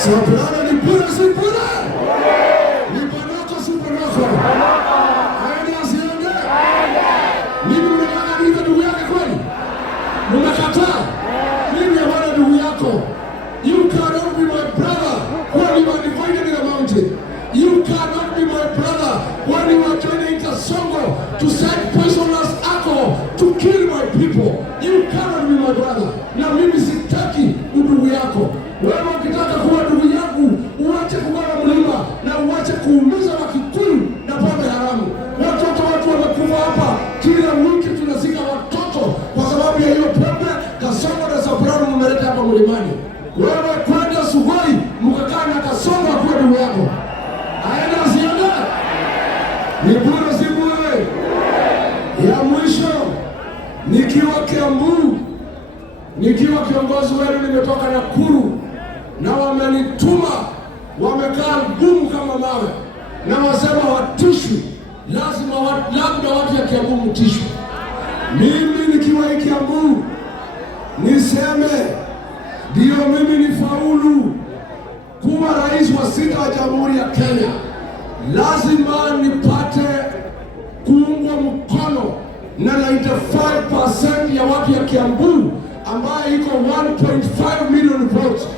Soprano ni pura si pura. Ni panoko si panoko. Aende asiende. Mimi mnataka niwe ndugu yake kweli? Mnakataa. Mimi hapana ndugu yako. You cannot be my brother when you are divided in a mountain. You cannot be my brother when you are joining Kasongo to send poisonous alcohol to kill my people. You cannot be my brother. Na mimi sitaki ndugu yako. Wewe ukitaka kuwa ndugu yangu, uache kugawa mlima na uache kuumiza Wakikuyu na pombe haramu. Watu wamekufa hapa, kila wiki tunazika watoto kwa sababu ya hiyo pombe. Kasongo na Soprano mmeleta hapa mlimani. Wewe kwenda Sugoi mkakaa na Kasongo kwa ndugu yako. Aenda asiende? Ni bure si bure? Ya mwisho, nikiwa Kiambu, nikiwa kiongozi wenu, nimetoka Nakuru na wamenituma, wamekaa ngumu kama mawe na wasema watishwe, labda watu ya Kiambu mtishwe. Mimi nikiwa Kiambu niseme ndio mimi nifaulu kuwa rais wa 6 wa Jamhuri ya Kenya, lazima nipate kuungwa mkono na 95% ya watu ya Kiambu ambaye iko 1.5 million votes.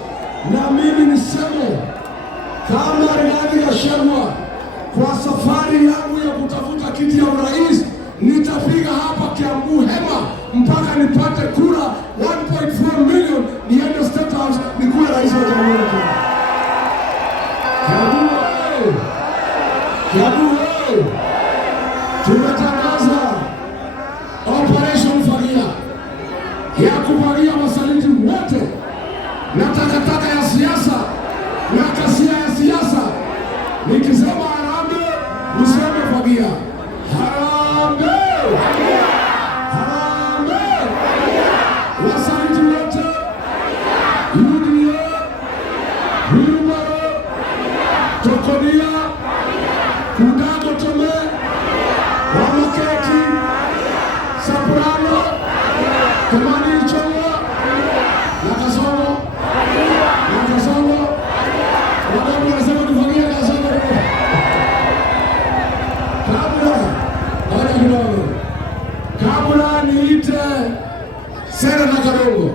Na mimi niseme kama Rigathi Gachagua kwa safari yangu ya kutafuta kiti ya urais, nitapiga hapa Kiambu hema mpaka nipate kura 1.4 million niende State House nikuwe rais wa Jamhuri ya Kenya. Kiambu, tumetangaza Operation Fagia ya kufagia wasaliti wote na takataka ya siasa na kasia ya siasa. Nikisema harambee, useme fagia. Harambee! Harambee! Wasaliti wote, UDA, Wilbaro, Tokodia, Kudago Tome, Wamaketi, Soprano, Kimani Ichung'wah, na Kasongo, wadau wanasema tufagia Kasongo. Kabla niite Seneta Karongo,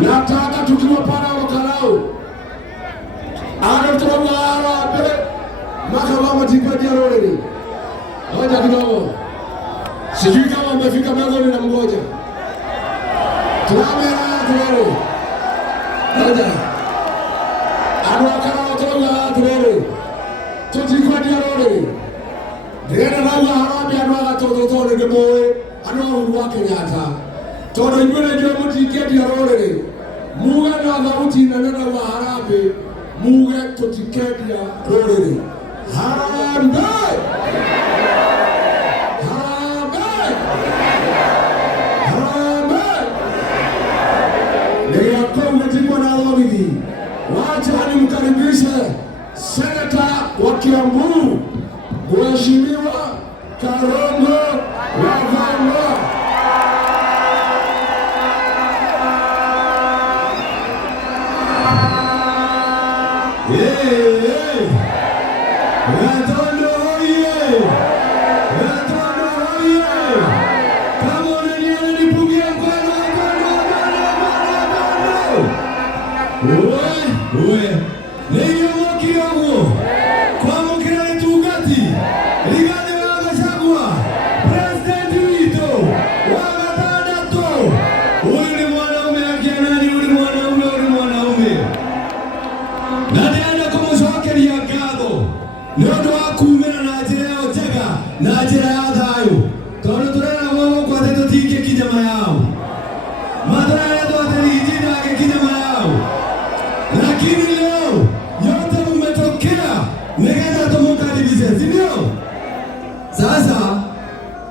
nataka tukiwa pana Wakarau anatoka harabe makabama tikadi ya Roreri. Ngoja kidogo, sijui kama umefika mbinguni na mgoja tuamera Roreri. Ngoja Wakarau toka Roreri tutikadi ya Roreri ndena na harabe anwa toto ne boy anwa urwa Kenyatta todo ibune ndio mutikadi ya Roreri muga na thauti na nena wa harabe muga tutikadi ya Roreri. Harambee! Harambee! Harambee! Ndio kwa na lobby. Wacha nimkaribishe Seneta wa Kiambu, Mheshimiwa Karongo Wavanga.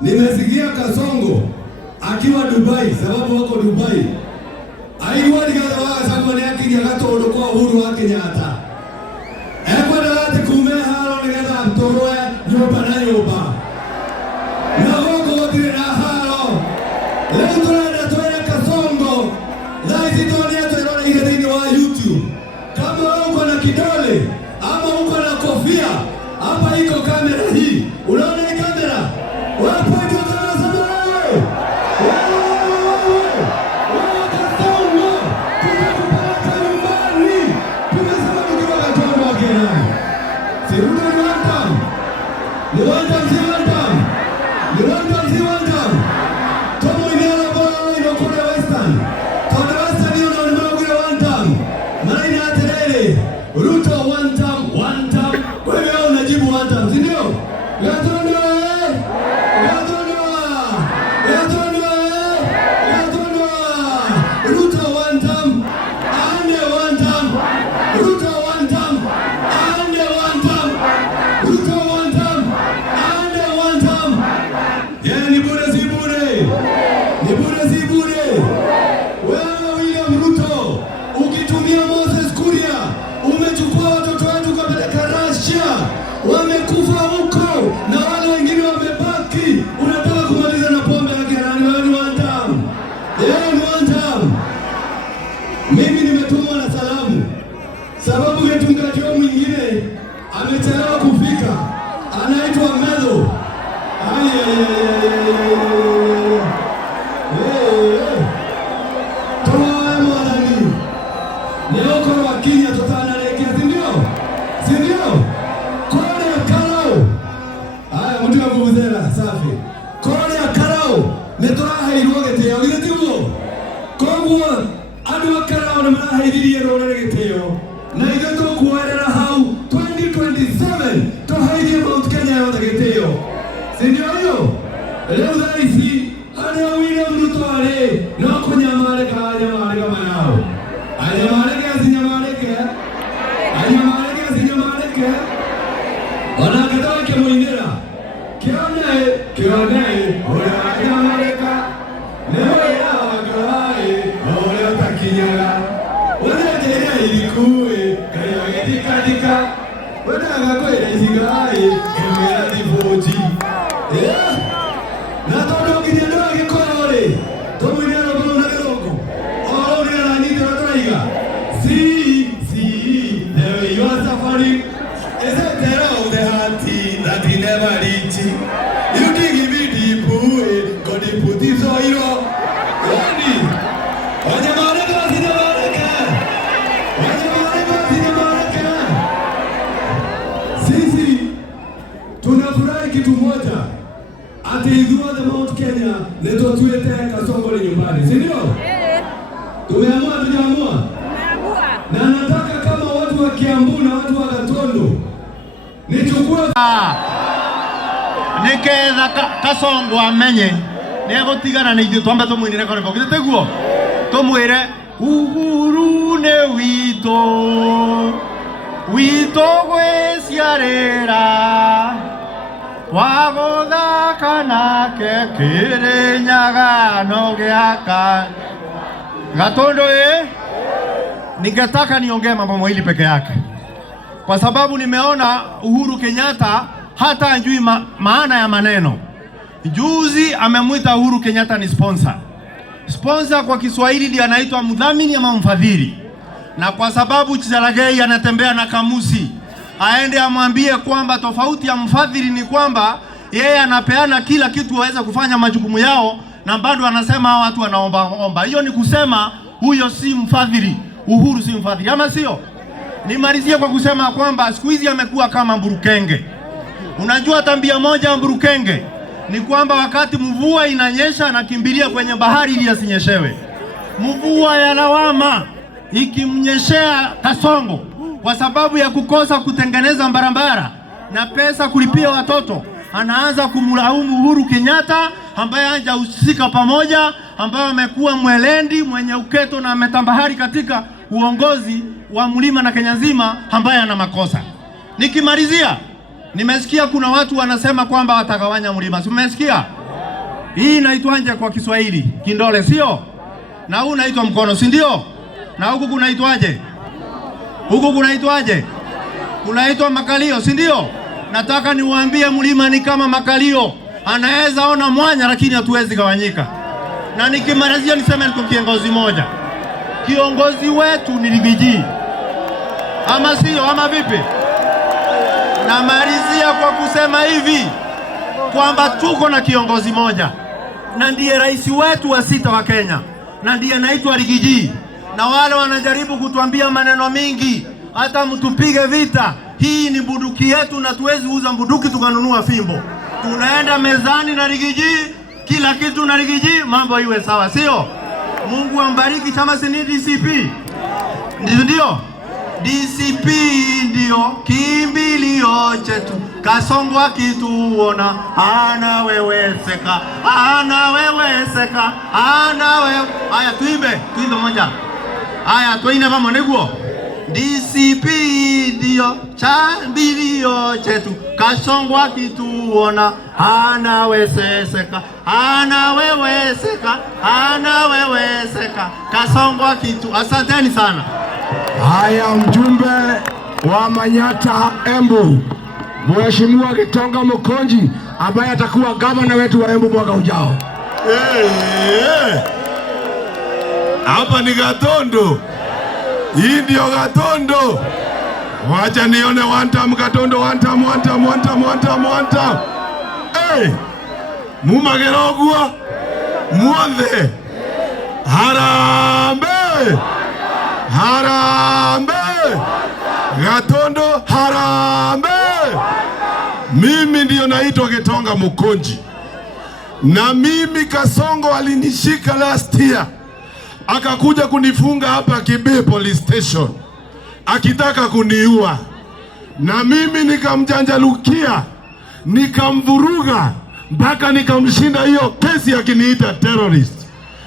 Nimesikia Kasongo akiwa Dubai, sababu wako Dubai. aigua ligathaga sagone akinya gatondo kwa Uhuru wa Kenyatta ekwenda gati kume haro nigetha turwe nyumba na nyumba na gũkũ gũtirĩ na haro rĩu tũrenda twĩre Kasongo thaa ici tondũ twĩroreire thĩinĩ wa YouTube kama uko na kidole ama uko na kofia hapa iko kamera hii unaona hii kamera wapo ndio kamera za wewe Ruto one time. Kwa hivyo unajibu one time, si ndio? Ruto one time, ande one time. Ruto one time, ande one time. Ruto one time, ande one time. Yeye ni bure si bure? Ni bure si bure? Wewe William Ruto, ukitumia Moses Kuria, umechukua watoto wetu kupeleka Russia, wamekufa huko na wale wengine wamebaki. Unataka kumaliza na pombe ya kirani. Wewe ni one time. Yeye ni one time. Mimi nimetumwa na salamu sababu mchungaji wao mwingine amechelewa kufika, anaitwa Melo. Leo kwa Kenya tutaanalekea, si ndio? Kole ya Karau. Haya mtu akuvuzela safi. Kole ya Karau netoraha iruogete ogiretiwo. Koguo andu a Karau na maraheithirie rorere gitio. Na igato kuerera hau 2027 tohaithie Mount Kenya yothe gitio. Si ndio hiyo? Leo thaisi ana William Ruto ale no kunyamareka manao. Anyamareke. Wanakatoa kemuinera. Kione, ora anyamareka. Leo ya wakae, ora takinyara. Ora tena ilikuwe, kaya gitikadika. Ora gakwera isigae, kemera divoji. Na todo kinyandwa gikorore. Tomuinera bwana geroko. Ora na nito raiga. There you are suffering. Is it there of the heart that he never reach? You think if it deep, God he put his oil. Ready? Sisi tunafurahi kitu moja, ati idua the Mount Kenya neto tuete Kasongo ni nyumbani, si ndio? Tumeamua tujaamua. Na nataka kama watu wa Kiambu na watu wa Gatondo nichukue niketha Kasongo amenye negotigana na ithu twambe tumwinire kore bokite teguo tumwire Uhuru ne wito gwiciarira wagothaka nake Kirinyaga no giaka Gatondo ningetaka niongee mambo mawili peke yake, kwa sababu nimeona Uhuru Kenyatta hata ajui maana ya maneno. Juzi amemwita Uhuru Kenyatta ni sponsor. Sponsor kwa Kiswahili ndiye anaitwa mdhamini ama mfadhili, na kwa sababu Chelagei anatembea na kamusi, aende amwambie kwamba tofauti ya mfadhili ni kwamba yeye anapeana kila kitu waweze kufanya majukumu yao, na bado anasema watu wanaomba. Hiyo ni kusema huyo si mfadhili. Uhuru si mfadhili, ama sio? Nimalizie kwa kusema kwamba siku hizi amekuwa kama mburukenge. Unajua tambia moja mburukenge ni kwamba wakati mvua inanyesha anakimbilia kwenye bahari ili asinyeshewe. Mvua ya lawama ikimnyeshea Kasongo kwa sababu ya kukosa kutengeneza barabara na pesa kulipia watoto, anaanza kumlaumu Uhuru Kenyatta ambaye hajahusika pamoja, ambaye amekuwa mwelendi mwenye uketo na ametambahari katika uongozi wa mlima na Kenya nzima, ambaye ana makosa. Nikimalizia, nimesikia kuna watu wanasema kwamba watagawanya mlima. Umesikia? Hii inaitwaje kwa Kiswahili? Kindole, sio? na huu unaitwa mkono, si ndio? Na huku kunaitwaje? Huku kunaitwaje? Kunaitwa makalio, si ndio? Nataka niwaambie mlima ni kama makalio, anaweza ona mwanya lakini hatuwezi gawanyika. Na nikimalizia niseme niko kiongozi moja. Kiongozi wetu ni Rigiji. Ama sio, ama vipi? Namalizia kwa kusema hivi kwamba tuko na kiongozi moja na ndiye rais wetu wa 6 wa Kenya, na ndiye anaitwa Rigiji. Na wale wanajaribu kutuambia maneno mingi, hata mtupige vita, hii ni bunduki yetu na tuwezi uza bunduki tukanunua fimbo. Tunaenda mezani na Rigiji, kila kitu na Rigiji, mambo iwe sawa, sio? Mungu ambariki. Chama si ni DCP, ndio DCP ndio kimbilio chetu. Kasongo akituona anaweweseka, anaweweseka, anawewe. Aya tuimbe moja. Aya tuine vamo niguo. DCP ndio kimbilio chetu. Kasongo akituona anaweweseka, anaweweseka, anaweweseka. Kasongo akitu. Asanteni sana. Haya, mjumbe wa Manyata Embu, Mheshimiwa Gitonga Mukonji ambaye atakuwa gavana wetu wa Embu mwaka ujao. Hapa ni Gatondo. Hii ndio Gatondo. Wacha nione one time Gatondo, one time. Mumagerogwa muothe. Harambe! Harambe! Gatondo harambe! Mimi ndio naitwa Gitonga Mukonji. Na mimi Kasongo alinishika last year, akakuja kunifunga hapa Kibe police station akitaka kuniua, na mimi nikamjanjalukia, nikamvuruga mpaka nikamshinda hiyo kesi akiniita terrorist.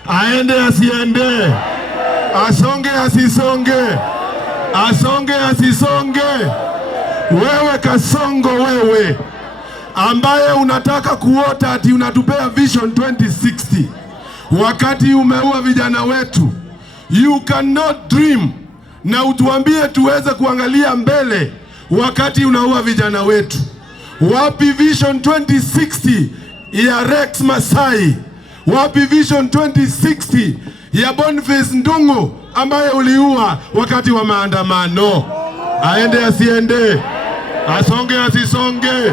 Aende asiende, asonge asisonge, asonge asisonge. Wewe Kasongo, wewe ambaye unataka kuota ati unatupea Vision 2060 wakati umeua vijana wetu, you cannot dream na utuambie tuweze kuangalia mbele wakati unaua vijana wetu. Wapi Vision 2060 ya Rex Masai? Wapi Vision 2060 ya Boniface Ndungu ambaye uliua wakati wa maandamano? Aende asiende, asonge asisonge.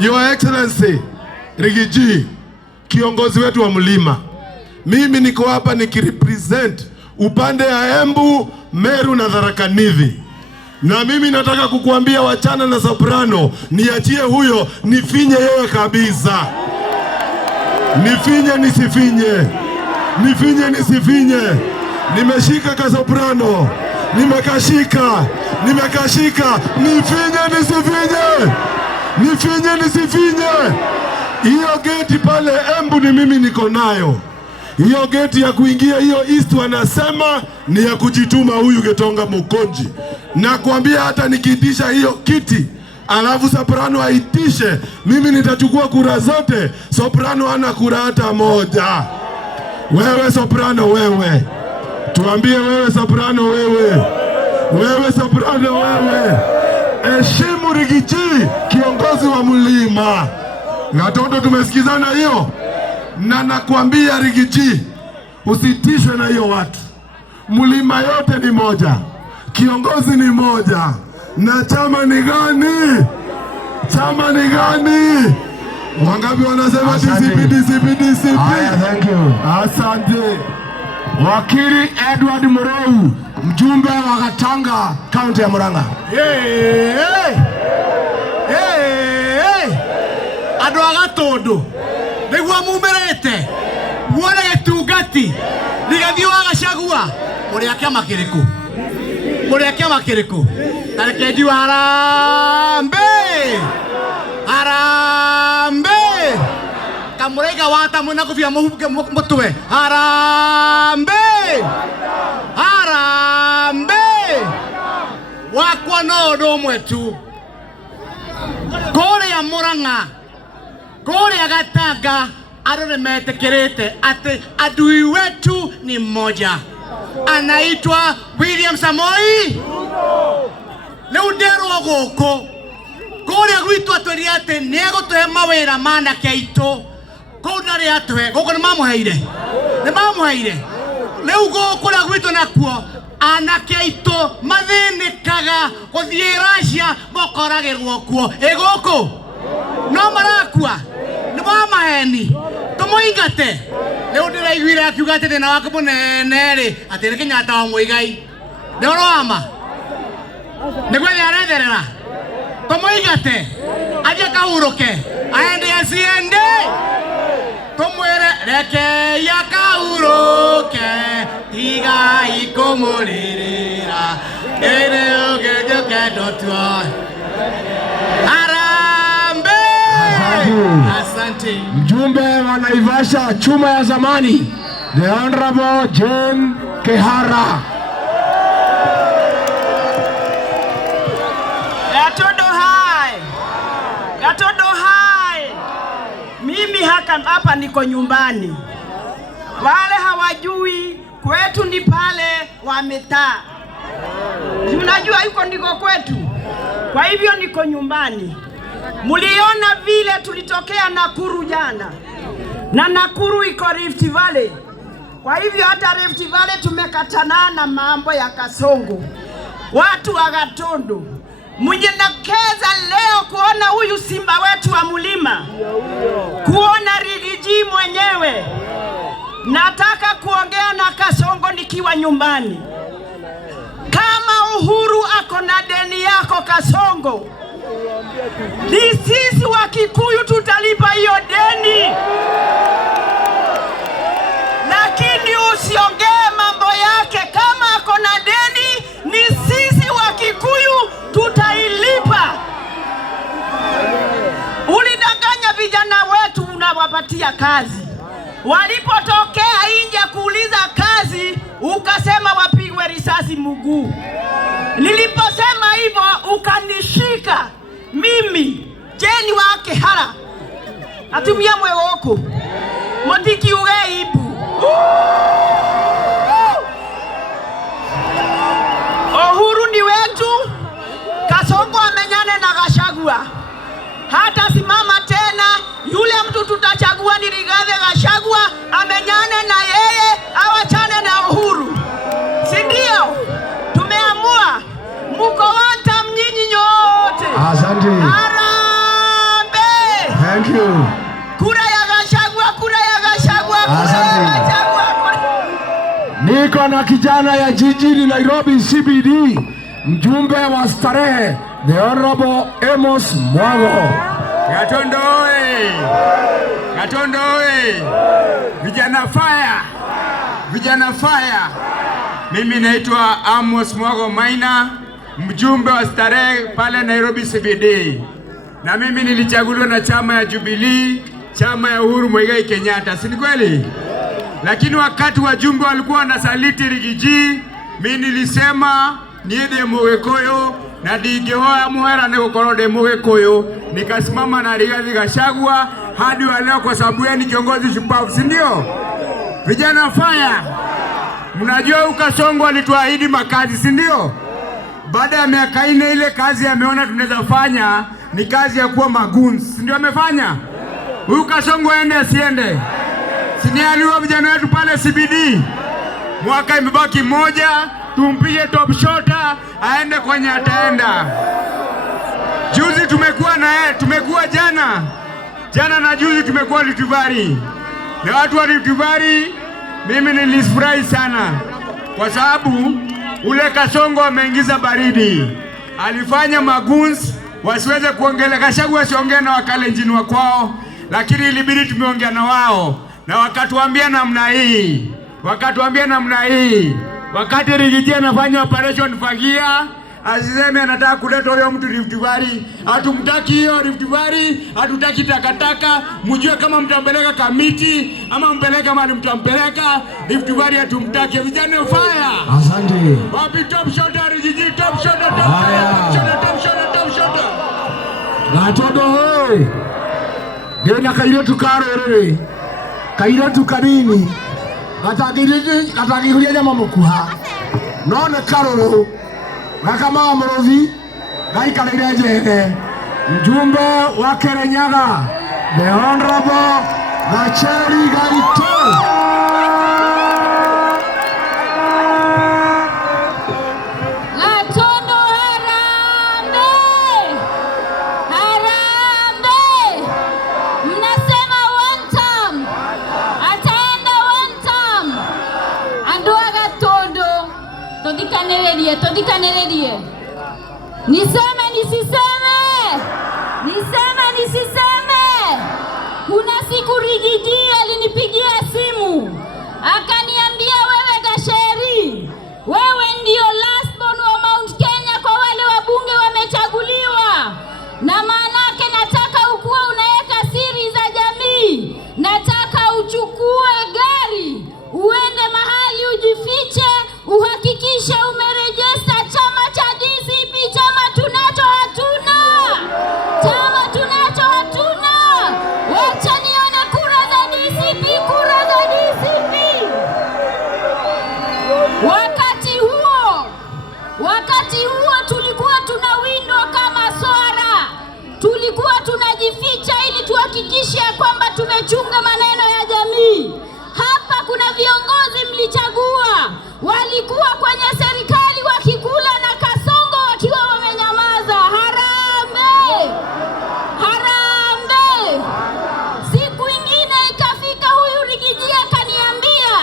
Your Excellency Rigiji, kiongozi wetu wa mlima, mimi niko hapa nikirepresent upande ya Embu, Meru na Tharaka Nithi. Na mimi nataka kukuambia wachana na soprano, niachie huyo, nifinye yeye kabisa. Nifinye nisifinye, nifinye nisifinye. Nimeshika ka soprano, nimekashika, nifinye nisifinye, nifinye nisifinye. Hiyo geti pale Embu ni mimi niko nayo. Hiyo geti ya kuingia hiyo east wanasema ni ya kujituma huyu Gitonga Mukonji. Na kuambia hata nikiitisha hiyo kiti alafu soprano aitishe, mimi nitachukua kura zote. Soprano hana kura hata moja. Wewe soprano, wewe tuambie, wewe soprano, wewe soprano, wewe heshimu Rigiji, kiongozi wa mlima. Gatondo tumesikizana hiyo, na nakwambia Rigiji, usitishwe na hiyo watu. Mlima yote ni moja, kiongozi ni moja, na chama ni gani? Chama ni gani? Wangapi wanasema DCP? Thank you. Asante. Wakili Edward Murau, mjumbe wa Gatanga, kaunti ya Murang'a. Andũ a Gatũndũ nĩguo mumerete muone gĩtungati Rigathi wa Gachagua, mũrĩ a kĩama kĩrĩkũ? Mũrĩ a kĩama kĩrĩkũ? Tareke njiwa harambe, harambe. Kamũraiga wata mwĩna kũbia mũtwe, harambe, harambe. Wakwa no ũndũ ũmwe tu, kũrĩa Murang'a, kũrĩa Gatanga, Ado nimetekelete ati adui wetu ni mmoja. Anaitwa William Samoei Ruto. Leo ndero goko. Kore gwitu atwiri ati nego tuhe mawira mana keito. Ko ndari atwe goko ni mamuheire. Ni mamuheire. Leo goko na gwitu nakuo anakeito mathinikaga guthie Russia mokoragirwo kuo. Goko no marakua ni mamaheni tumuingate. Leo ndiraiguire akiuga ati thina wake munene ri ati Kenyatta wa Muigai ndoroma niguo aretherera tumuingate aje kahuruke aende asiende tumwire reke ya kahuruke tiga ikumulirira ere ogejoke dotwa Harambee. Asante. Mjumbe wa Naivasha chuma ya zamani, The Honorable Jane Kehara. Gatondo hai. Mimi hapa niko nyumbani. Wale hawajui kwetu ni pale wa mitaa. Unajua yuko ndiko kwetu. Kwa hivyo niko nyumbani. Muliona vile tulitokea Nakuru jana. Na Nakuru iko Rift Valley. Kwa hivyo hata Rift Valley tumekatana na mambo ya Kasongo. Watu wa Gatondo, mnyenekeza leo kuona huyu simba wetu wa mulima. Kuona Rigiji mwenyewe. Nataka kuongea na Kasongo nikiwa nyumbani. Kama Uhuru ako na deni yako Kasongo, ni sisi wa Kikuyu tutalipa hiyo deni. Lakini usiongee mambo yake. Kama ako na deni, ni sisi wa Kikuyu tutailipa. Ulidanganya vijana wetu unawapatia kazi. Walipotokea nje kuuliza kazi, ukasema wapigwe risasi mguu. Niliposema hivyo ukanishika mimi Jeni wa Kehara atumia mwewoko motiki ugeibu. Uhuru ni wetu. Kasongo amenyane na Gachagua. Hata simama tena. Yule mtu tutachagua ni Rigathi Gachagua. Amenyane na yeye, awachane na Uhuru. Sindio? Tumeamua. Muko wanta mnyinyi nyote. Asante. Harambee. Thank you. Kura ya Gachagua, kura ya Gachagua, kura Asante. ya Gachagua. Niko na kijana ya jijini Nairobi CBD, mjumbe wa Starehe, The Honorable Amos Mwago. Gatondo oye! Gatondo oye! Vijana fire! Vijana fire! Mimi naitwa Amos Mwago Maina, mjumbe wa Starehe pale Nairobi CBD. Na mimi nilichaguliwa na chama ya Jubilee, chama ya Uhuru Muigai Kenyatta. Si ni kweli? Lakini wakati wajumbe walikuwa wanasaliti Rigiji, mimi nilisema niende Mugekoyo na digehoya muhera ne gukorode Mugekoyo, nikasimama na Rigathi Gachagua hadi wa leo kwa sababu yeye ni kiongozi shupavu, si ndio? Vijana fire. Mnajua Kasongo alituahidi makazi, si ndio? Baada ya miaka 4 ile kazi ameona tunaweza fanya ni kazi ya kuwa maguns, si ndio amefanya? Huyu Kasongo aende asiende? Sinialiwa vijana wetu pale CBD. Mwaka imebaki moja, tumpige top shota aende kwenye ataenda. Juzi tumekuwa na yeye, tumekuwa jana na juzi tumekuwa Rift Valley. Na watu wa Rift Valley mimi nilifurahi sana kwa sababu ule Kasongo ameingiza baridi. Alifanya maguns wasiweze kuongelea, Gachagua asiongee na Wakalenjin wa kwao, lakini ilibidi tumeongea na wao. Na wakatuambia namna hii. Wakati Rigiji anafanya operation Fagia, asiseme anataka kuleta huyo mtu Rift Valley. Hatumtaki hiyo Rift Valley, hatutaki takataka. Mjue kama mtampeleka Kamiti ama mpeleka mali mtampeleka Rift Valley, hatumtaki. Vijana fire. Asante. Wapi top shot Rigiji, top shot, top shot. Gatondo hoye. Gena kairo tukarore. kairatu kanini gatangĩguria nyama mũkuha no nĩ karũrũ gakamaga mũrũthi gaikarĩire njere. Mjumbe wa Kirinyaga the Honorable Gacheri Gaito. Gatondo harambee! Harambee! Mnasema one term. Ataenda one term. Andũ a Gatondo tũthikanirie. Niseme nisiseme? Nisiseme? Kuna siku Rigiji alinipigia simu akaniambia, wewe Gacheri, wewe ndio last born wa Mount Kenya kwa wale wabunge wamechaguliwa, na maanake nataka ukuwe unaweka siri za jamii. Nataka uchukue gari uende mahali ujifiche, uhakikishe umerejesta chama cha DCP. Chama tunacho hatuna. Wacha nione kura za DCP. Wakati huo tulikuwa tunawindwa kama swara, tulikuwa tunajificha ili tuhakikishe kwamba tumechunga maneno ya jamii. Hapa kuna viongozi mlichagua walikuwa kwenye serikali wakikula na kasongo wakiwa wamenyamaza. Harambee! Siku ingine ikafika, huyu Rigiji akaniambia,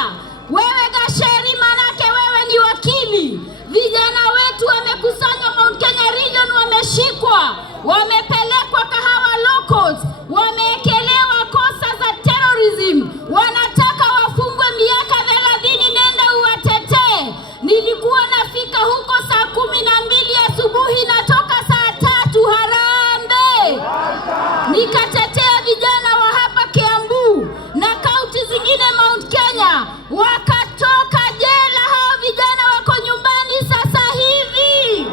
wewe Gacheri, manake wewe ni wakili, vijana wetu wamekusanywa Mount Kenya Region, wameshikwa, wamepelekwa Kahawa Locals, wameekelewa kosa za terrorism, wanataka wafungwe miaka 30. Nenda uwatetee. Nilikuwa nafika huko saa 12 asubuhi, natoka saa 3. Harambee! Nikatetea vijana wa hapa Kiambu na kaunti zingine Mount Kenya, wakatoka jela. Hao vijana wako nyumbani sasa hivi.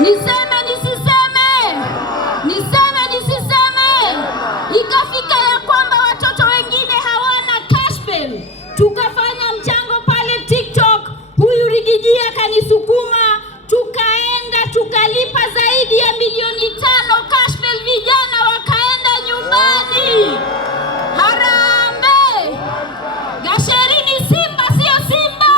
Niseme nisiseme? Ikafika ya kwamba watoto wengine hawana cash bail. Tukafanya mchango pale TikTok, huyu Rigiji akanisukuma, tukaenda tukalipa zaidi ya milioni 5 cash bail, vijana wakaenda nyumbani. Harambee! Gacheri ni Simba sio Simba.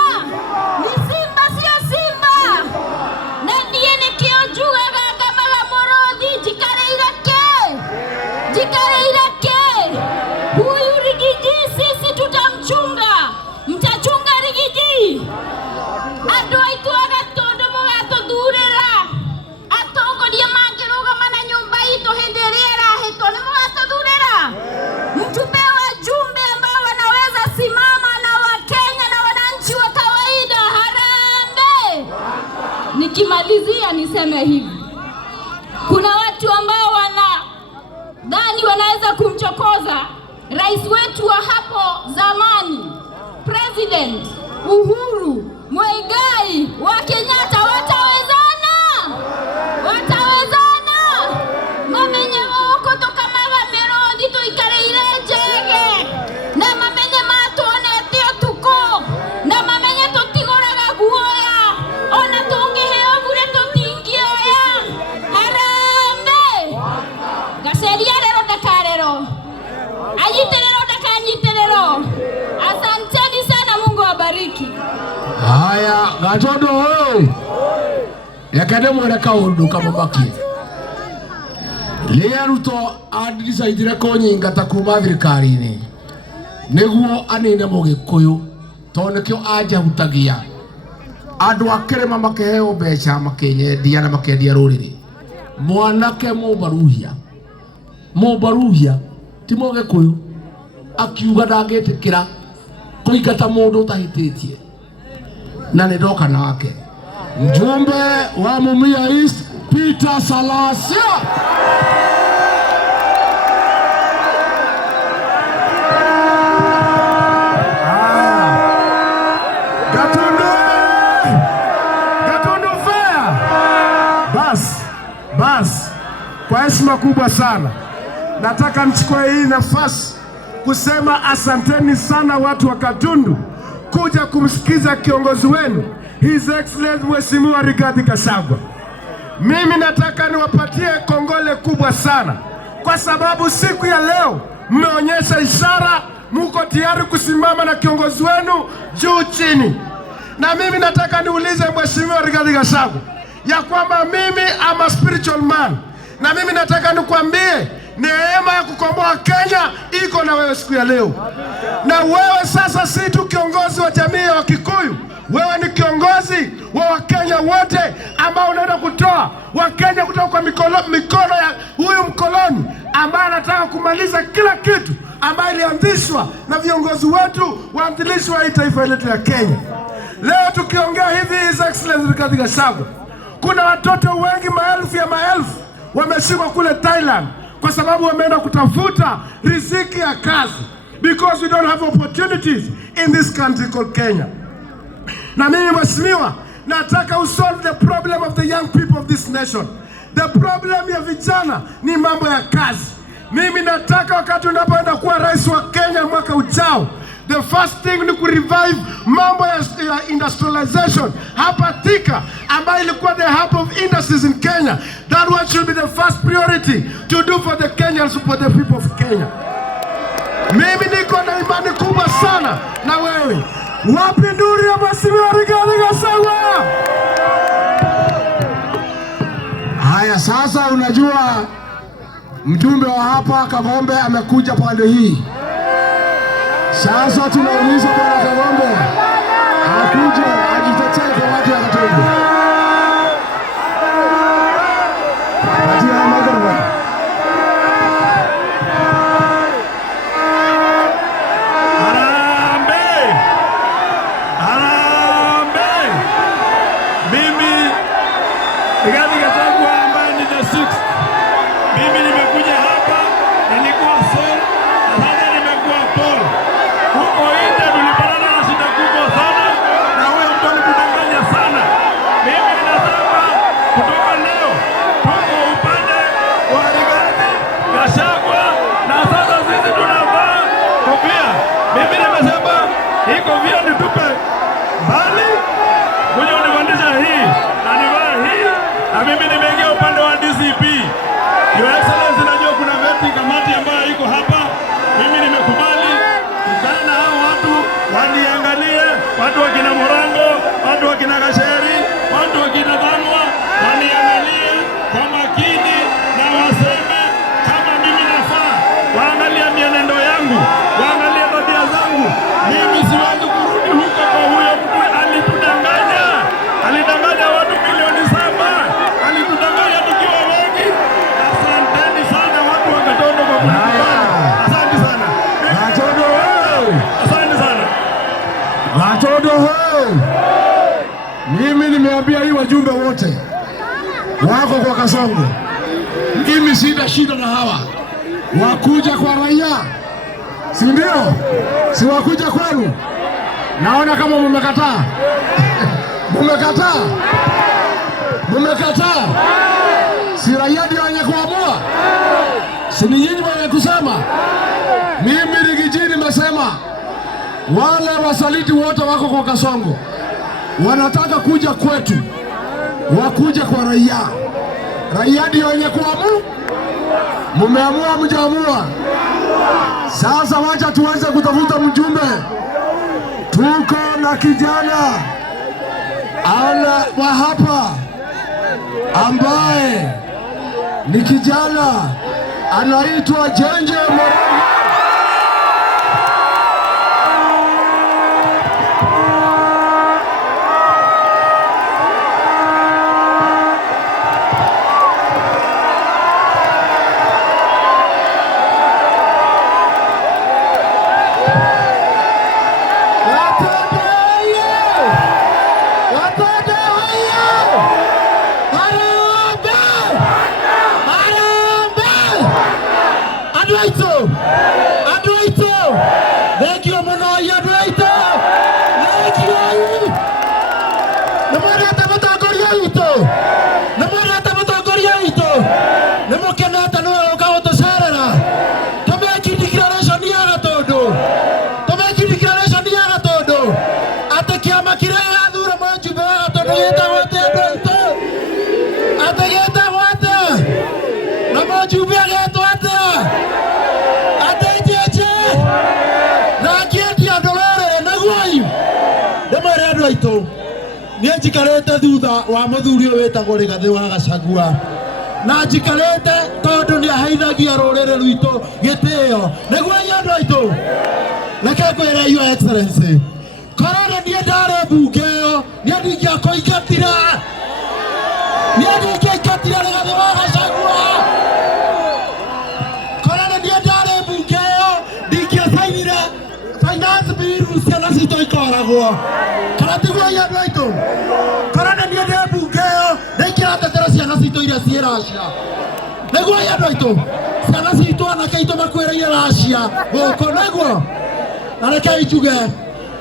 Na ndiye nikiojua kama la Morodhi jikareirake. Huyu Rigiji sisi tutamchunga. Mtachunga Rigiji. Andũ aitũ a Gatondo mũgatũthurĩra. Atongoria mangĩrũgama nyũmba itũ hĩndĩ ĩrĩa ĩrahĩtwo nĩ mũgatũthurĩra. Mtupe wajumbe ambao wanaweza simama na Wakenya na wananchi wa kawaida. Harambee! Nikimalizia niseme hivi, kuna watu ambao wanadhani wanaweza kumchokoza rais wetu wa hapo zamani, President Uhuru Muigai wa Kenyatta. Watawezana? Mamenye moko tokamaga Merodhi tuikareire njege, na mamenye matonete ũtukũ, na mamenye tũtigoraga guoya, ona tũngĩheo bure tũtingĩoya. Harambee! Gacheri arero ndakarero, anyiterero ndakanyiterero. Asanteni sana, Mungu awabariki. Haya, Gatondo hoy. Yakade mwere kaundu kamabaki. Lea ruto adrisa idire konyinga takuma thirikari-ini. Niguo anine Mũgĩkũyũ tonekio aja hutagia. Andũ a Kĩrĩma makeheo mbeca makenyendia na makendia rũrĩrĩ. Mwanake mũbaruhia ti Mũgĩkũyũ akiuga ndangĩtĩkĩra kũingata mũndũ ũtahĩtĩtie, na nĩ ndoka nake mjumbe wa Mumias East Peter Salasia. Gatondo fair. Bas, kwa heshima kubwa sana nataka mchukue hii nafasi kusema asanteni sana watu wa Gatundu kuja kumsikiza kiongozi wenu His Excellency Mheshimiwa Rigathi Gachagua. Mimi nataka niwapatie kongole kubwa sana kwa sababu siku ya leo mmeonyesha ishara muko tayari kusimama na kiongozi wenu juu chini. Na mimi nataka niulize Mheshimiwa Rigathi Gachagua ya kwamba mimi am a spiritual man, na mimi nataka nikwambie neema ya kukomboa Kenya iko na wewe siku ya leo. Na wewe sasa si tu kiongozi wa jamii ya Wakikuyu, wewe ni kiongozi wa Wakenya wote ambao unaenda kutoa Wakenya kutoka kwa mikono ya huyu mkoloni ambaye anataka kumaliza kila kitu ambayo ilianzishwa na viongozi wetu waanzilishi wa taifa letu ya Kenya. Leo tukiongea hivi, His Excellency Rigathi Gachagua, kuna watoto wengi maelfu wameshikwa kule Thailand kwa sababu wameenda kutafuta riziki ya kazi, because we don't have opportunities in this country called Kenya. Na mimi mheshimiwa, nataka usolve the problem of the young people of this nation. The problem ya vijana ni mambo ya kazi. Mimi nataka wakati unapoenda kuwa rais wa Kenya mwaka ujao, the first thing ni kurevive mambo ya industrialization hapa Thika, ambayo ilikuwa the hub of industries in Kenya. That one should be the first priority to do for the Kenyans, for the people of Kenya. Mimi niko na imani kubwa sana na wewe. Wapi nduri ya Mheshimiwa Rigathi Gachagua? Haya, sasa unajua mjumbe wa hapa Kagombe amekuja pande hii. Sasa tunauliza Bwana Kagombe akuje ajitetee kwa watu wa Gatundu. Mimi Rigathi Gachagua ambaye ni the sixth. Mimi nimekuja hapa na nilikuwa Sol, na sasa nimekuwa Paul. Huko nje tulipatana na shida kubwa sana na huyo mtu alikudanganya sana. Mimi ninasema kutoka leo tuko upande wa Rigathi Gachagua na sasa sisi tunavaa kofia. Mimi nimesema hii kofia nitupe mbali, kuja unifundisha hii na nivaa hii, na mimi nimeingia upande wa DCP. Your Excellency, najua kuna vetting kamati ambayo iko hapa. Mimi nimekubali kukaa na hao watu waniangalie, watu wakina Morango, watu wakina Gacheri, watu wakina Dhanwa, waniangalie kwa makini na waseme kama mimi nafaa. Waangalia mienendo yangu, waangalia tabia zangu. Mimi siwezi kurudi huko kwa huyo mtu alitudanganya. Alidanganya watu milioni 7. Alitudanganya tukiwa wengi. Asanteni sana watu wa Gatundu kwa kunikubali. Asante sana. Gatundu wewe. Asante sana. Gatundu wewe. Mimi nimeambia hii wajumbe wote wako kwa Kasongo, mimi sina shida na hawa. Wakuja kwa raia, si ndio? Si wakuja kwenu? Naona kama mmekataa. Mmekataa? Mmekataa? Si raia ndio wenye kuamua? Si ni nyinyi wenye kusema? Mimi Rigiji nimesema wale wasaliti wote wako kwa Kasongo wanataka kuja kwetu, wakuja kwa raia. Raia ndio wenye kuamua. Mumeamua mjaamua? Sasa wacha tuanze kutafuta mjumbe. Tuko na kijana wa hapa ambaye ni kijana anaitwa Jenje Morango. Right, so Ategeta wote adoito. Ategeta wote. Na mojumbe ageto wote. Atejeje. Na kieti adolore na guai. Demare adoito. Niĩ njikarĩte thutha wa mũthuri ũyũ wĩtagwo Rigathĩ wa Gachagua, na njikarĩte tondũ nĩ aheithagia rũrĩrĩ rwitũ gĩtĩo. Nĩguo andũ aitũ, reke ngwĩre Your Excellency, korwo niĩ ndarĩ mbunge ĩyo niĩ ndingĩakũingatira, Rigathĩ wa Gachagua. Korwo niĩ ndarĩ mbunge ĩyo ndingĩacainire finance bill ciana citũ ikoragwo. Kana tiguo andũ aitũ, korwo niĩ ndĩ mbunge ĩyo nĩingĩratetera ciana citũ iria ciĩ Russia. Nĩguo andũ aitũ, ciana citũ anake aitũ makuĩrĩire Russia gũkũ nĩguo. Na reke njuge,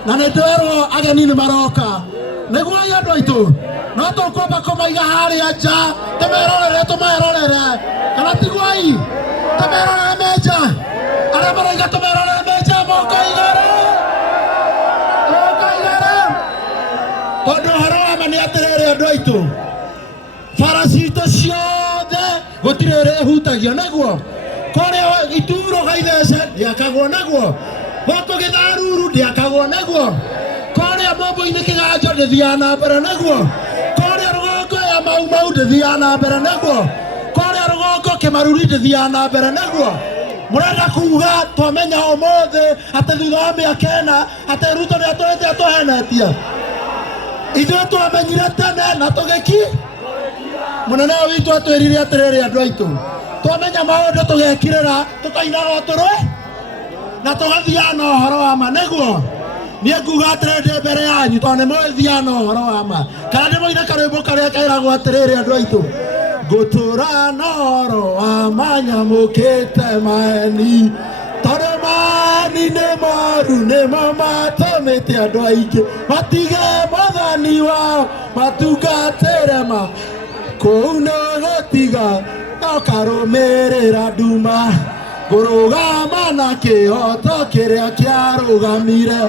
na nĩndĩrerwo ageni nĩ maroka. Nĩguo andũ aitũ, no tũkwamba kũmaiga harĩa nja tũmerorere, kana tiguo tũmerorere me nja. Arĩa maraiga tũmerorere me nja moka igũrũ. Tondũ ũhoro wa ma nĩ atĩrĩrĩ andũ aitũ, bara citũ ciothe gũtirĩ ĩrĩhutagio nĩguo. Kũrĩa Ituro Gaithece ndĩakagwo nĩguo. Gũkũ Gĩtharuru ndĩakagwo nĩguo. Kũrĩa Mombo-inĩ Kĩganjo ndĩthiaga na mbere nĩguo. Kũrĩa rũgongo ya Mau ndĩthiaga na mbere nĩguo. Kũrĩa rũgongo Kĩmaruri ndĩthiaga na mbere nĩguo. Mũrenda kuga twamenya ũmũthĩ atĩ thutha wa mĩaka ĩna atĩ Ruto nĩatũrĩte atũhenetie. Ithuĩ twamenyire tene na tũgĩki. Mũnene ũyũ witũ atwĩrire atĩrĩrĩ andũ aitũ, twamenya maũndũ tũgekirĩra tũkainaga ũtũrwe na tũgathiaga na ũhoro wa ma nĩguo. Niĩ nguga atĩrĩrĩ ndĩ mbere yanyu tondũ nĩmũĩ thiaga na ũhoro wa ma. Kana ndĩmoine karwĩmbo karĩa kairagwo atĩrĩrĩ andũ aitũ, ngũtũra na ũhoro wa manyamũkĩte maeni, tondũ maani nĩ moru nĩmo matũmĩte andũ aingĩ matige mwathani wao matungatĩre ma. Kũu nĩ gũtiga ũkarũmĩrĩra nduma, kũrũgama na kĩhoto kĩrĩa kĩarũgamire,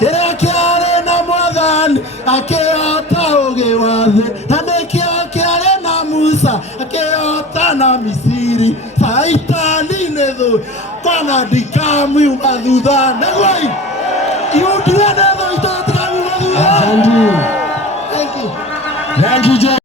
kĩrĩa kĩarĩ na mwathani akĩhota ũgĩ wa thĩ, na nĩkĩo kĩarĩ na Musa akĩhota na Misiri. Saitani nĩ thũ kwana ndikamuuma thutha nĩguo. Iundiwe nĩ thũ itũ tikamuuma thutha. Thank you.